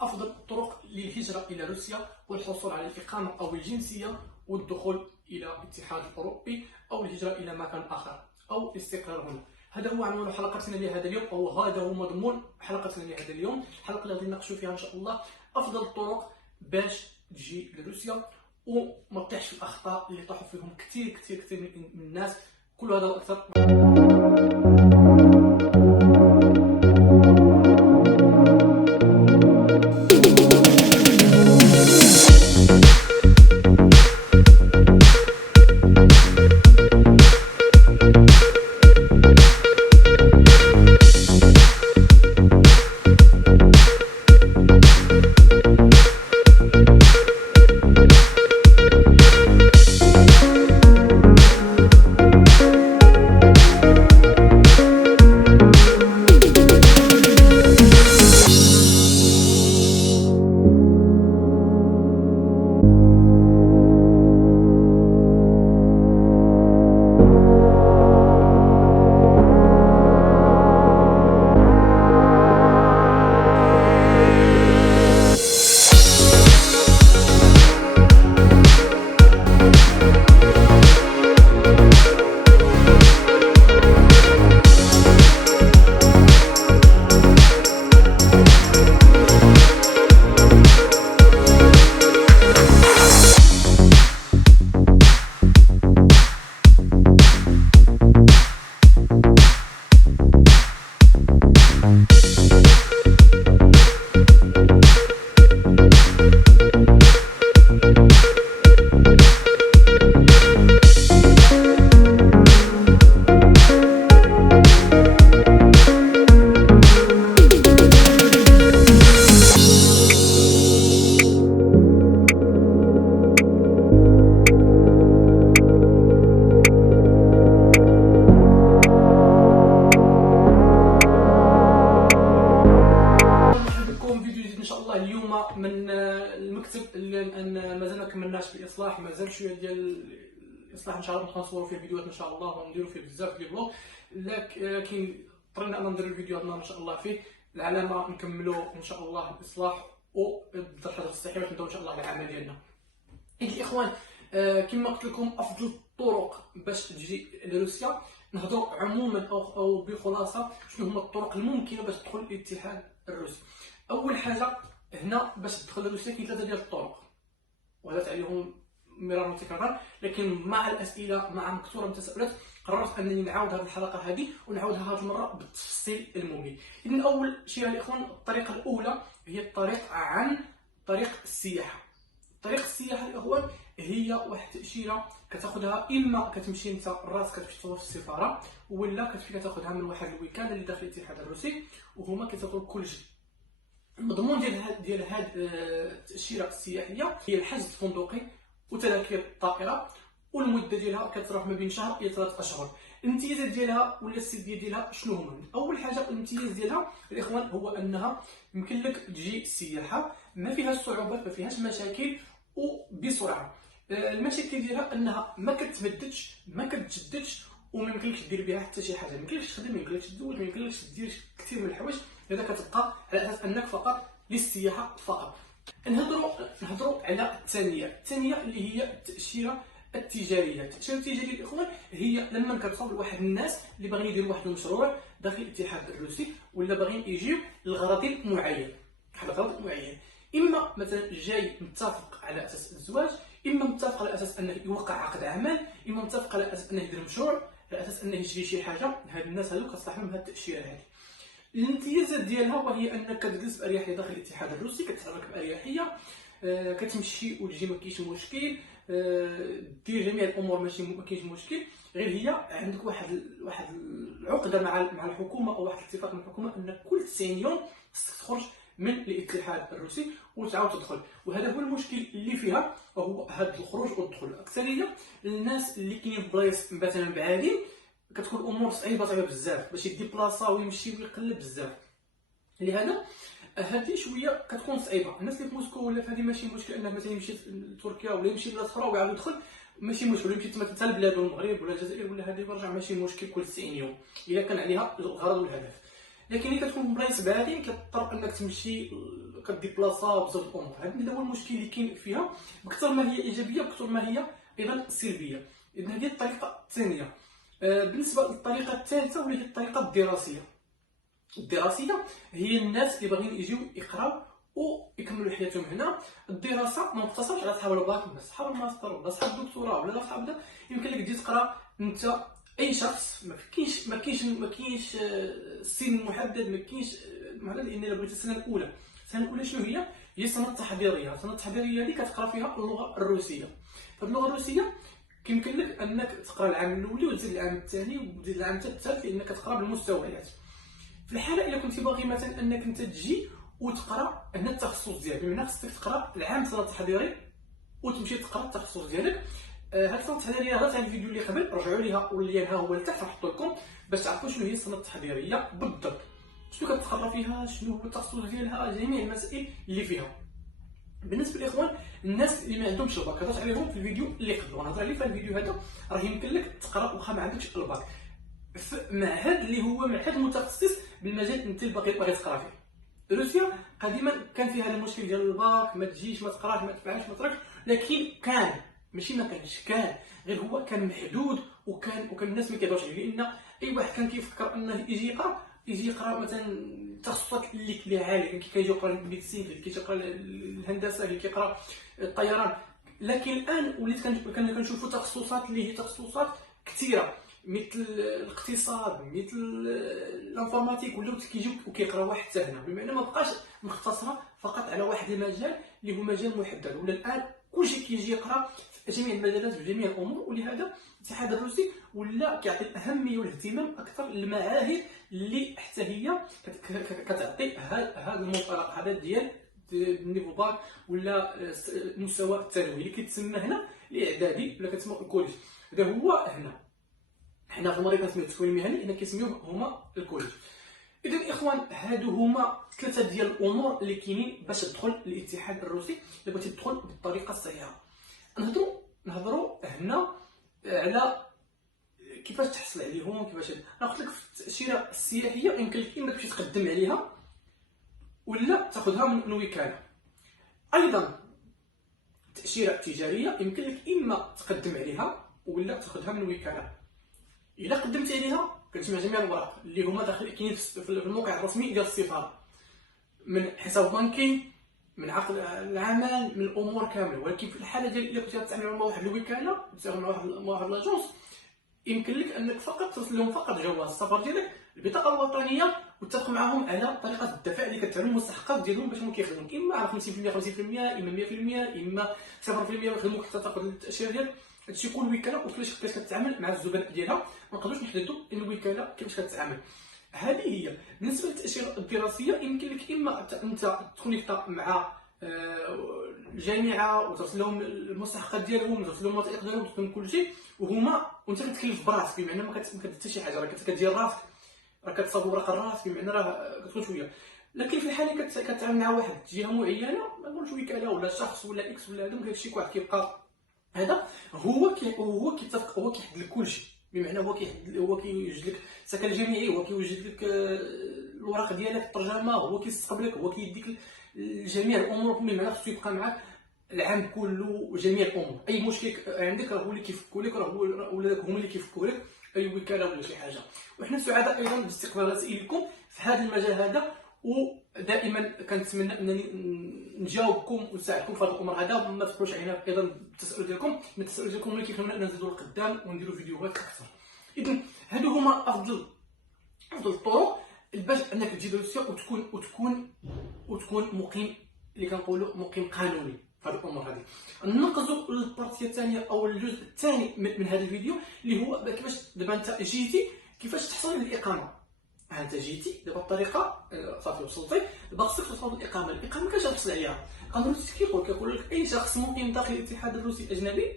افضل الطرق للهجره الى روسيا والحصول على الاقامه او الجنسيه والدخول الى الاتحاد الاوروبي او الهجره الى مكان اخر او الاستقرار هنا. هذا هو عنوان حلقتنا لهذا اليوم، او هذا هو مضمون حلقتنا لهذا اليوم. الحلقه اللي غادي نناقشوا فيها ان شاء الله افضل الطرق باش تجي لروسيا وما تطيحش في الاخطاء اللي طاحوا فيهم كثير من الناس. كل هذا واكثر. اليوم من المكتب اللي مازال ما كملناش في الاصلاح، مازال شويه ديال الاصلاح ان شاء الله نصوروا فيه فيديوهات ان شاء الله ونديروا فيه بزاف ديال الفلوغ، لكن اضطرينا ان نديروا الفيديو هذا ان شاء الله فيه العلامه نكملوا ان شاء الله الاصلاح والحظر الصحي باش نبداو ان شاء الله العمل ديالنا. الاخوان كما قلت لكم افضل الطرق باش تجي لروسيا، نهضروا عموما او بخلاصه شنو هما الطرق الممكنه باش تدخل الاتحاد الروسي. اول حاجه هنا باش تدخل لروسيا كاين ثلاثه ديال الطرق وهذا عليهم مرارا وتكرارا، لكن مع الاسئله مع كثره من التساؤلات قررت انني نعاود هذه الحلقه هذه ونعاودها هذه المره بالتفصيل الممل. اذا اول شيء الاخوان الطريقه الاولى هي الطريق عن طريق السياحه. طريق السياحه الاخوان هي واحد التاشيره كتاخذها، اما كتمشي انت راسك كتمشي تصور في السفاره، ولا كتمشي كتاخذها من واحد الوكاله اللي داخل الاتحاد الروسي وهما كيعطيوك كل شيء. المضمون ديال هذه التاشيره السياحيه هي الحجز الفندقي وتذاكر الطائره، والمده ديالها كتراوح ما بين شهر الى 3 اشهر. الامتيازات ديالها ولا السلبيات ديالها شنو هما؟ اول حاجه الامتياز ديالها الاخوان هو انها يمكن لك تجي السياحه ما فيهاش صعوبات ما فيهاش مشاكل وبسرعه. المشاكل ديالها انها ما كتمددش ما كتجددش وما يمكنلكش دير بها حتى شي حاجه، ما يمكنلكش تخدم ما يمكنلكش تزوج ما يمكنلكش دير كثير من الحوايج، لذا كتبقى على اساس انك فقط للسياحه فقط. نهضروا على الثانيه اللي هي التاشيره التجاريه. التاشيره التجاريه الاخوان هي لما كتصاوب لواحد الناس اللي باغيين يديروا واحد المشروع داخل الاتحاد الروسي ولا باغيين يجيو لغرض معين، واحد الغرض معين، اما مثلا جاي متفق على اساس الزواج، اما متفق على اساس انه يوقع عقد عمل، اما متفق على اساس انه يدير مشروع، على اساس انه يشري شي حاجه. هاد الناس هادو كتصلح لهم هاد التاشيره هذه. الامتيازات ديالها وهي انك كتجلس باريحيه داخل الاتحاد الروسي، كتحرك باريحيه، كتمشي وتجي ما كاينش مشكل، دير جميع الامور ماشي ما كاينش مشكل، غير هي عندك واحد العقده مع الحكومه او واحد الاتفاق مع الحكومه انك كل 90 يوم خصك تخرج من الاتحاد الروسي وتعاود تدخل، وهذا هو المشكل اللي فيها وهو هذا الخروج والدخول. الاكثريه الناس اللي كاينين في بلايص مثلا بعادين كتكون الامور صعيبه بزاف باش يديبلاصا ويمشي ويقلب بزاف، لهذا هذه شويه كتكون صعيبه. الناس اللي في موسكو ولا في هذه ماشي مشكل انه مثلا يمشي لتركيا ولا يمشي لبلاد اخرى ويعاود يدخل، ماشي مشكل. يمشي مثلا لبلاد المغرب ولا الجزائر ولا هذه يرجع ماشي مشكل كل 90 يوم اذا كان عليها الغرض والهدف. لكن ملي كتكون بلايص بعادين كتضطر انك تمشي كديبلاصا وبزاف الامور. هذا هو المشكل اللي كاين فيها، بكثر ما هي ايجابيه بكثر ما هي ايضا سلبيه. اذا هذه الطريقه الثانيه. بالنسبه للطريقه الثالثه وهي الطريقه الدراسيه. الدراسيه هي الناس اللي باغيين يجيو يقراو ويكملوا حياتهم هنا. الدراسه ما مقتصرش على صحاب الباك ولا صحاب الماستر ولا صحاب الدكتوراه ولا صحاب ده. يمكن لك تجي تقرا انت اي شخص، ما كاينش سن محدد، ما كاينش محدد. لان الا بغيتي السنه الاولى شنو هي؟ هي السنه التحضيريه. السنه التحضيريه هذه كتقرا فيها اللغه الروسيه. فهاد اللغه الروسيه كيمكن لك انك تقرا العام الاولي وتزيد العام الثاني وتزيد العام الثالث، لانك كتقرا بالمستويات. في الحاله الا كنتي باغي مثلا انك انت تجي وتقرا هنا التخصص ديالك، بمعنى خصك تقرا العام سنه التحضيري وتمشي تقرا التخصص ديالك. هاد السنه التحضيريه هضرت على الفيديو اللي قبل، رجعوا ليها واللي ها هو لتحت نحط لكم باش تعرفوا شنو هي السنه التحضيريه بالضبط، شنو كتقرا فيها، شنو هو التخصص ديالها، جميع المسائل اللي فيها. بالنسبه للاخوان الناس اللي ما عندهمش الباك هضرت عليهم في الفيديو اللي قبل، ونهضر عليه في الفيديو هذا. راه يمكن لك تقرا واخا ما عندكش الباك في معهد اللي هو معهد متخصص بالمجال انت اللي باغي تقرا فيه. روسيا قديما كان فيها هذا المشكل ديال الباك، ما تجيش ما تقراش ما تفعلش ما تركش، لكن كان ماشي ما كانش، كان غير هو كان محدود، وكان الناس ما كيهضروش عليه. لان اي واحد كان كيفكر انه يجي يقرا مثلا التخصصات اللي عاليه، كان كيجي يقرا الميديسين، اللي كيقرا الهندسه، اللي كيقرا الطيران. لكن الان وليت كنشوفوا تخصصات اللي هي تخصصات كثيره، مثل الاقتصاد، مثل الانفورماتيك، ولاو كيجيو وكيقراو واحد حتى هنا، بمعنى ما بقاش مختصره فقط على واحد المجال اللي هو مجال محدد. ولا الان كلشي كيجي يقرا في جميع المجالات في جميع الامور. ولهذا الاتحاد الروسي ولا كيعطي الاهميه والاهتمام اكثر للمعاهد اللي حتى هي كتعطي هذا المنطلق هذا ديال النيفو باك ولا المستوى الثانوي اللي كيتسمى هنا الاعدادي ولا كتسمى الكوليج. هذا هو هنا حنا في المغرب كنسميو التكوين المهني، هنا كيسميوه هما الكوليج. اذا الاخوان هادو هما ثلاثه ديال الامور اللي كاينين باش تدخل للاتحاد الروسي الا بغيتي تدخل بالطريقه الصحيحه. نهضروا هنا على كيفاش تحصل عليهم، كيفاش انا قلت لك في التاشيره السياحيه يمكن لك اما تمشي تقدم عليها ولا تاخذها من وكاله. ايضا التاشيره التجاريه يمكن لك اما تقدم عليها ولا تاخذها من وكاله. الا قدمت عليها كتجمع جميع الاوراق اللي هما داخل كاينين في الموقع الرسمي ديال السفاره، من حساب بنكي، من عقد العمل، من الامور كامله. ولكن في الحاله ديال الا كنتي غتعامل مع واحد الوكاله، تتعامل مع واحد لاجونس، يمكن لك انك فقط ترسل لهم فقط جواز السفر ديالك، البطاقه الوطنيه، وتتفق معهم على طريقه الدفع اللي كتعمل المستحقات ديالهم باش هما كيخدموك، اما على 50% 50%، اما 100%، اما 0% ويخدموك حتى تاخذ التاشيره ديالك. هادشي كل وكاله وكيفاش كتعامل مع الزبناء ديالها. ما نقدروش نحددوا ان الوكاله كيفاش كتعامل. هذه هي بالنسبه للتاشيره الدراسيه. يمكن لك اما انت تكونيكتا مع الجامعه وترسل لهم المستحقات ديالهم وترسل لهم الوثائق ديالهم وترسل لهم كل شيء، وانت كتكلف براسك، بمعنى ما كدير حتى شي حاجه، راه كدير راسك، راه كتصاوب ورقه الراس، بمعنى راه كتكون شويه. لكن في الحاله كتعامل مع واحد جهه معينه، ما نقولش وكاله ولا شخص ولا اكس ولا هذا، هادشي واحد كيبقى هذا هو كيتفق، هو كيحدد لك كلشي، بمعنى هو كيوجد لك السكن الجامعي، هو كيوجد لك الوراق ديالك، الترجمه، هو كيستقبلك، هو كيديك جميع الامور، بمعنى خصو يبقى معك العام كله وجميع الامور. اي مشكل عندك راه هو اللي كيفكوا لك، راه هو ولا هما اللي كيفكوا لك، اي وكاله ولا شي حاجه. وحنا سعداء ايضا باستقبال رسائلكم في هذا المجال هذا، ودائما كنتمنى انني نجاوبكم ونساعدكم في هذه الامور هذا. ما تبقوش علينا ايضا بالتساؤل ديالكم، اللي كيخلونا نزيدوا لقدام ونديروا فيديوهات اكثر. اذا هادو هما افضل الطرق باش انك تجي لروسيا وتكون مقيم، اللي كنقولوا مقيم قانوني في هذه الامور هذه. ننقزوا للبارتيه الثانيه او الجزء الثاني من هذا الفيديو، اللي هو كيفاش دابا انت جيتي كيفاش تحصل على الاقامه. انت جيتي دابا الطريقه صافي وصلتي، دابا خصك تحصل الاقامه. الاقامه كيفاش تحصل عليها؟ القانون الروسي كيقول لك اي شخص مقيم داخل الاتحاد الروسي اجنبي،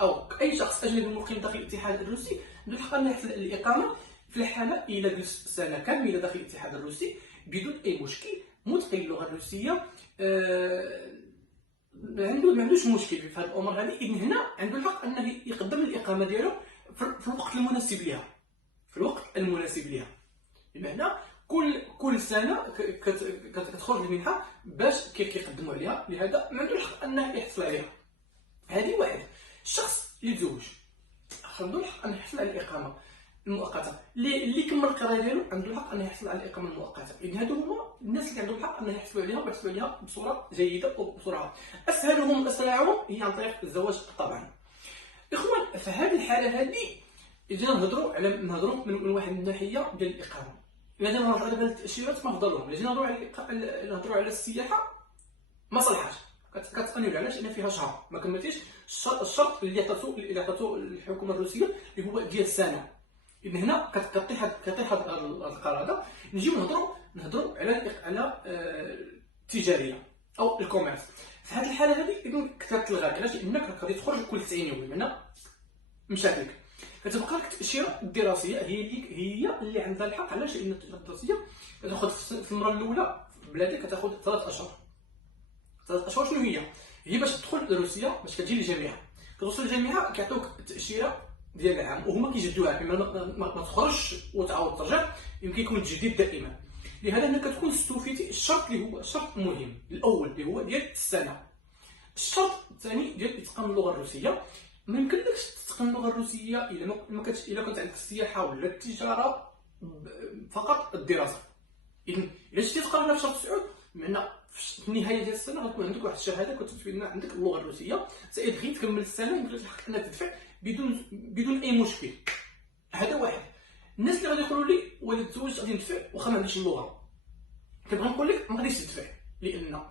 او اي شخص اجنبي مقيم داخل الاتحاد الروسي عنده الحق انه يحصل على الاقامه في الحاله الا جلس سنه كامله داخل الاتحاد الروسي بدون اي مشكل، متقن اللغه الروسيه، ما عندوش مشكل في هذه الامور هذه. اذن هنا عنده الحق انه يقدم الاقامه ديالو في الوقت المناسب لها، بمعنى كل سنه كتخرج المنحه باش كيقدموا عليها، لهذا ما عنده الحق انه يحصل عليها. هذه واحد. الشخص اللي تزوج عنده الحق انه يحصل على الاقامه المؤقته، اللي كمل القرايه ديالو عنده الحق انه يحصل على الاقامه المؤقته. اذا هادو هما الناس اللي عندهم الحق انه يحصلوا عليها ويحصلوا عليها بصوره جيده وبسرعه. اسهلهم واسرعهم هي عن طريق الزواج طبعا. اخوان، في هذه الحاله هذه جينا نهضروا من واحد الناحيه ديال الاقامه. اذا نهضروا على التاشيرات ما فضلهم، جينا نهضروا على السياحه ما صلحاش. كتقنيو علاش؟ لان فيها شهر ما كملتيش الشرط اللي عطاتو الحكومه الروسيه اللي هو ديال سنه. اذا هنا كطيح هذا القرار هذا. نجيو نهضروا على التجاريه او الكوميرس. في هذه الحاله هذه اذا كتلغى. علاش؟ لانك غادي تخرج كل 90 يوم، بمعنى مشات لك. كتبقى لك التاشيره الدراسيه هي اللي عندها الحق. علاش؟ لان التاشيره الدراسيه كتاخذ في المره الاولى في بلادك كتاخذ 3 اشهر. 3 اشهر شنو هي باش تدخل لروسيا، باش كتجي للجامعه. كتوصل للجامعه كيعطيوك التاشيره ديال العام وهما كيجدوها، بما ما تخرجش وتعاود ترجع، يمكن يكون التجديد دائما. لهذا هنا كتكون استوفيتي الشرط اللي هو شرط مهم الاول اللي هو ديال السنه. الشرط الثاني ديال اتقان اللغه الروسيه. ما يمكنلكش تتقن اللغه الروسيه الا كنت عندك السياحه ولا التجاره فقط الدراسه. اذا شتي تقارنها في شهر 9 معنا في النهايه ديال السنه غتكون عندك واحد الشهاده كتثبت بان عندك اللغه الروسيه. سائد غير تكمل السنه يمكن لك الحق انك تدفع بدون اي مشكل. هذا واحد. الناس اللي غادي يقولوا لي ولد تزوج غادي ندفع واخا ما عنديش اللغه، كنبغي نقول لك ما غاديش تدفع، لان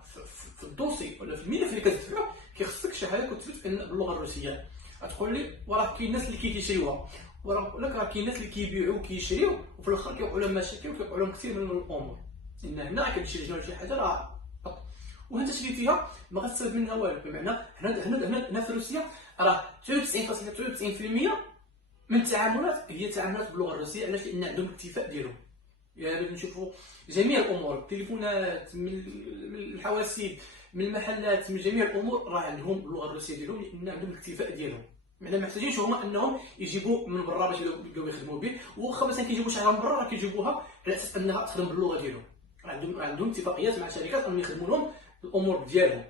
في الدوسي ولا في الملف اللي كتدفع كيخصك شهاده كتثبت ان باللغه الروسيه. غتقول لي وراه كاين الناس اللي كيشريوها، وراه نقول لك راه كاين الناس اللي كيبيعوا وكيشريو وفي الاخر كيوقعوا لهم مشاكل وكيوقعوا لهم كثير من الامور. لان هنا كتمشي لجنه شي حاجه راه وانت شريتيها ما غتستافد منها والو. بمعنى هنا في روسيا راه 99.99% من التعاملات هي تعاملات باللغه الروسيه. علاش؟ لان عندهم الاكتفاء ديالهم. يعني نشوفوا جميع الامور، التليفونات، من الحواسيب، من المحلات، من جميع الامور راه عندهم اللغه الروسيه ديالهم، لان عندهم الاكتفاء ديالهم. معنى ما محتاجينش هما انهم يجيبوا من برا باش يبداو يخدموا به. واخا مثلا كيجيبوا شي حاجه من برا راه كيجيبوها على اساس انها تخدم باللغه ديالهم. عندهم اتفاقيات مع شركات انهم يخدموا لهم الامور ديالهم.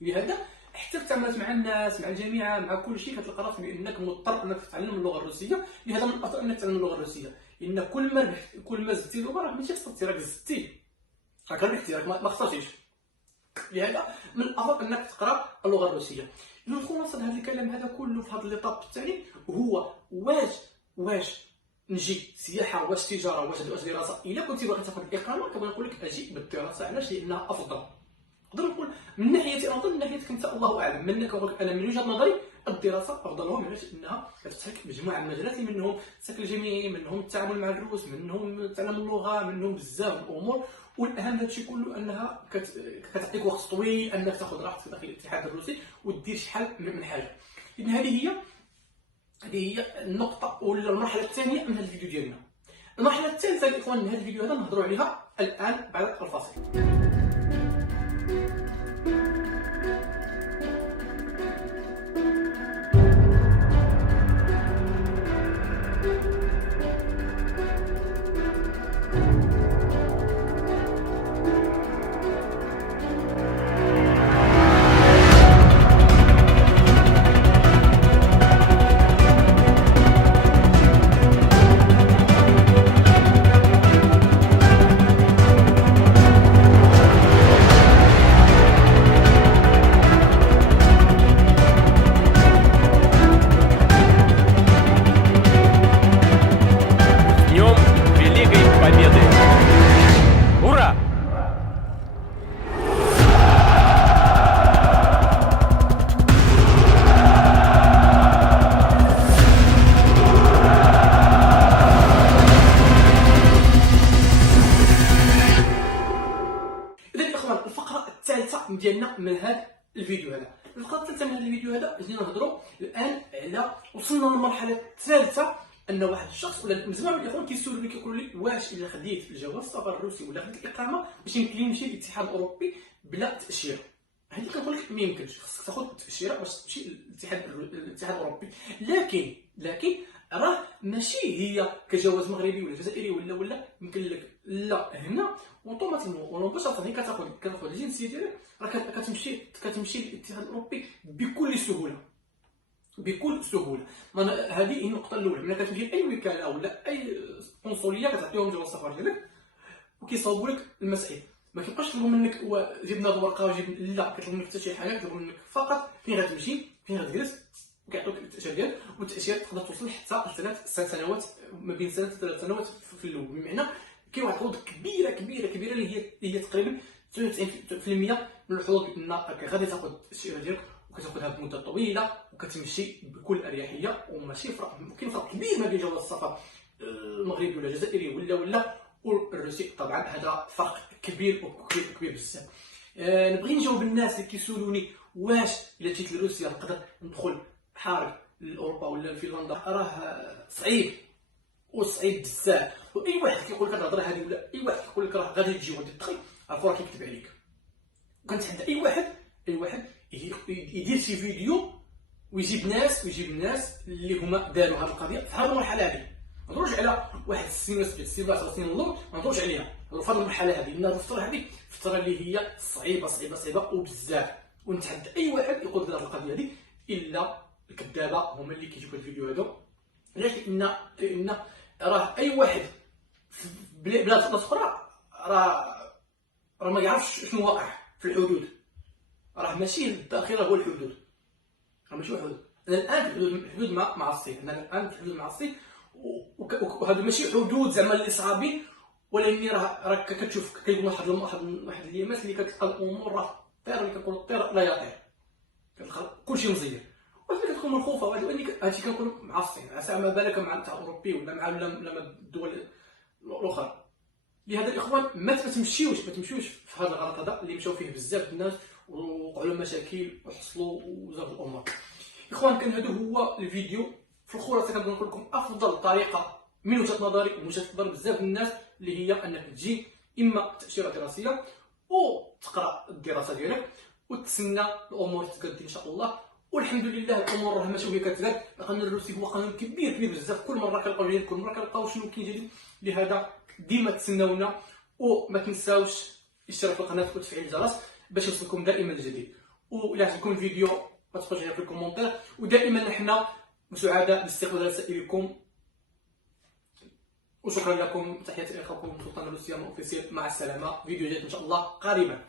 لهذا حتى في التعاملات مع الناس، مع الجامعه، مع كل شيء كتلقى راسك بانك مضطر انك تتعلم اللغه الروسيه. لهذا من الافضل انك تتعلم اللغه الروسيه، لان كل ما زدتي اللغه راه ماشي خصك راك زدتي، راك ربحتي، راك ما خسرتيش. لهذا من الافضل انك تقرا اللغه الروسيه. الخلاصه هذا الكلام هذا كله في هذا الليطاب الثاني هو واش نجي سياحه، واش تجاره، واش دراسه. الا كنتي باغي تاخذ الاقامه كنبغي نقول لك اجي بالدراسه. علاش؟ لانها افضل. نقدر نقول من ناحيتي افضل، من ناحيتك انت الله اعلم. منك كنقول انا من وجهه نظري الدراسه افضلهم. علاش؟ لانها كتفتح لك مجموعه من المجالات، منهم السكن الجامعي، منهم التعامل مع الروس، منهم تعلم اللغه، منهم بزاف الامور. والاهم هذا الشيء كله انها كتعطيك وقت طويل انك تاخذ راحتك داخل الاتحاد الروسي ودير شحال من حاجه. اذا هذه هي النقطه ولا المرحله الثانيه من هذا الفيديو ديالنا. المرحله الثالثه الاخوان من هذا الفيديو هذا نهضروا عليها الان بعد الفاصل. ديالنا من هذا الفيديو هذا. الفقره الثالثه من هذا الفيديو هذا جينا نهضروا الان على وصلنا للمرحله الثالثه، ان واحد الشخص ولا مجموعه من الاخوان كيسولوا لي كيقولوا لي واش الا خديت الجواز السفر الروسي ولا خديت الاقامه واش يمكن لي نمشي للاتحاد الاوروبي بلا تاشيره؟ هذه كنقول لك ما يمكنش، خصك تاخذ التاشيره باش تمشي للاتحاد الاوروبي. لكن راه ماشي هي كجواز مغربي ولا جزائري ولا يمكن لك لا هنا اوتوماتيكمون ولا مباشره كتاخذ الجنسيه ديالك، راه كتمشي للاتحاد الاوروبي بكل سهوله، بكل سهوله. هذه هي النقطه الاولى. ملي كتمشي لاي وكاله ولا اي قنصليه كتعطيهم جواز السفر ديالك وكيصاوبوا لك المسائل. ما كيبقاش يطلبوا منك جبنا هاد الورقه وجيب، لا كيطلبوا منك حتى شي حاجه، كيطلبوا منك فقط فين غتمشي فين غتجلس وكيعطوك التاشيره ديالك. والتاشيره تقدر توصل حتى ل3 سنوات، ما بين سنه و3 سنوات في الاول. بمعنى كاين واحد الحدود كبيره كبيره كبيره اللي هي تقريبا 99% من الحدود انك غادي تاخذ التاشيره ديالك وكتاخذها بمده طويله وكتمشي بكل اريحيه. وماشي فرق، كاين فرق كبير ما بين جواز السفر المغربي ولا الجزائري ولا والروسي. طبعا هذا فرق كبير وكبير بزاف. نبغي نجاوب الناس اللي كيسولوني واش الا جيت لروسيا نقدر ندخل حارق لاوروبا ولا لفنلندا. راه صعيب وصعيب بزاف، واي واحد كيقول لك الهضره هذه ولا اي واحد كيقول لك راه غادي تجي وغادي تدخل، عرفوا راه كيكذب عليك. وكنتحدى اي واحد يدير شي فيديو ويجيب ناس اللي هما داروا هذه القضيه في هذه المرحله هذه. ما نهضروش على واحد 6 سنين 7 سنين 10 سنين اللور، ما نهضروش عليها، نهضروا في هذه المرحله هذه. لان الفتره هذه فتره اللي هي صعيبه وبزاف. ونتحدى اي واحد يقول هذه القضيه هذه الا الكذابه هما اللي كيجيبوا الفيديو هذا. علاش؟ لان راه اي واحد في بلاد اخرى راه ما يعرفش شنو واقع في الحدود. راه ماشي الداخل هو الحدود، راه ماشي الحدود. انا الان في الحدود مع الصين، وهذا ماشي حدود زعما اللي صعابين، ولكن راه كتشوف كيكون واحد اليامات اللي كتلقى الامور راه طير، اللي كنقولوا الطير لا يطير، كلشي مزيان. وفين كتكون ملخوفه. هادشي كنقول مع الصين، عسى ما بالك مع الاتحاد الاوروبي ولا مع الدول الاخرى. لهذا الاخوان ما تمشيوش في هذا الغلط هذا اللي مشاو فيه بزاف الناس ووقعوا لهم مشاكل وحصلوا وزادوا الامور. اخوان كان هذا هو الفيديو. في الخلاصه كنبغي نقول لكم افضل طريقه من وجهه نظري ووجهه نظر بزاف الناس اللي هي انك تجي اما تاشيره دراسيه وتقرا الدراسه ديالك وتسنى الامور تقاد ان شاء الله. والحمد لله الامور راه ماشي وهي كتقاد. القانون الروسي هو قانون كبير بزاف، كل مره كنلقاو جديد، كل مره كنلقاو شنو كاين جديد. لهذا ديما تسناونا وما تنساوش الاشتراك في القناه وتفعيل الجرس باش يوصلكم دائما الجديد. وإلا عجبكم الفيديو ما تبقاوش في الكومنتير. ودائما نحن سعداء باستقبال رسائلكم. وشكرا لكم. تحياتي لاخوكم سلطان روسيا اوفيسيال. مع السلامه. فيديو جديد ان شاء الله قريبا.